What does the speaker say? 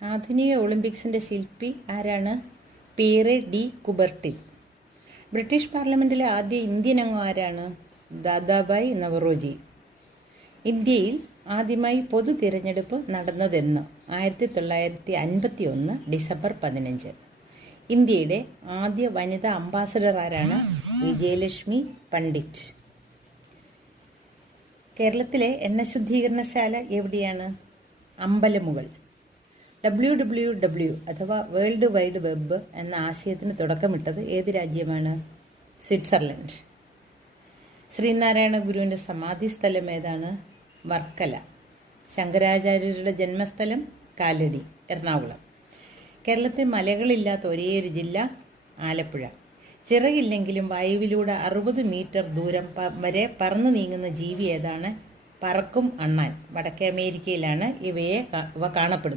ആധുനിക ഒളിമ്പിക്സിൻ്റെ ശില്പി ആരാണ്? പിയറെ ഡി കുബർട്ടിൻ. ബ്രിട്ടീഷ് പാർലമെൻറ്റിലെ ആദ്യ ഇന്ത്യൻ അംഗം ആരാണ്? ദാദാഭായ് നവറോജി. ഇന്ത്യയിൽ ആദ്യമായി പൊതു തിരഞ്ഞെടുപ്പ് നടന്നതെന്ന്? 1951 ഡിസംബർ 15. ഇന്ത്യയുടെ ആദ്യ വനിതാ അംബാസഡർ ആരാണ്? വിജയലക്ഷ്മി പണ്ഡിറ്റ്. കേരളത്തിലെ എണ്ണ ശുദ്ധീകരണശാല എവിടെയാണ്? അമ്പലമുകൾ. WWW അഥവാ വേൾഡ് വൈഡ് വെബ് എന്ന ആശയത്തിന് തുടക്കമിട്ടത് ഏത് രാജ്യമാണ്? സ്വിറ്റ്സർലൻഡ്. ശ്രീനാരായണ ഗുരുവിൻ്റെ സമാധി സ്ഥലം ഏതാണ്? വർക്കല. ശങ്കരാചാര്യരുടെ ജന്മസ്ഥലം കാലടി, എറണാകുളം. കേരളത്തിൽ മലകളില്ലാത്ത ഒരേയൊരു ജില്ല ആലപ്പുഴ. ചിറകില്ലെങ്കിലും വായുവിലൂടെ 60 മീറ്റർ ദൂരം വരെ പറന്നു നീങ്ങുന്ന ജീവി ഏതാണ്? പറക്കും അണ്ണാൻ. വടക്കേ അമേരിക്കയിലാണ് ഇവ കാണപ്പെടുന്നത്.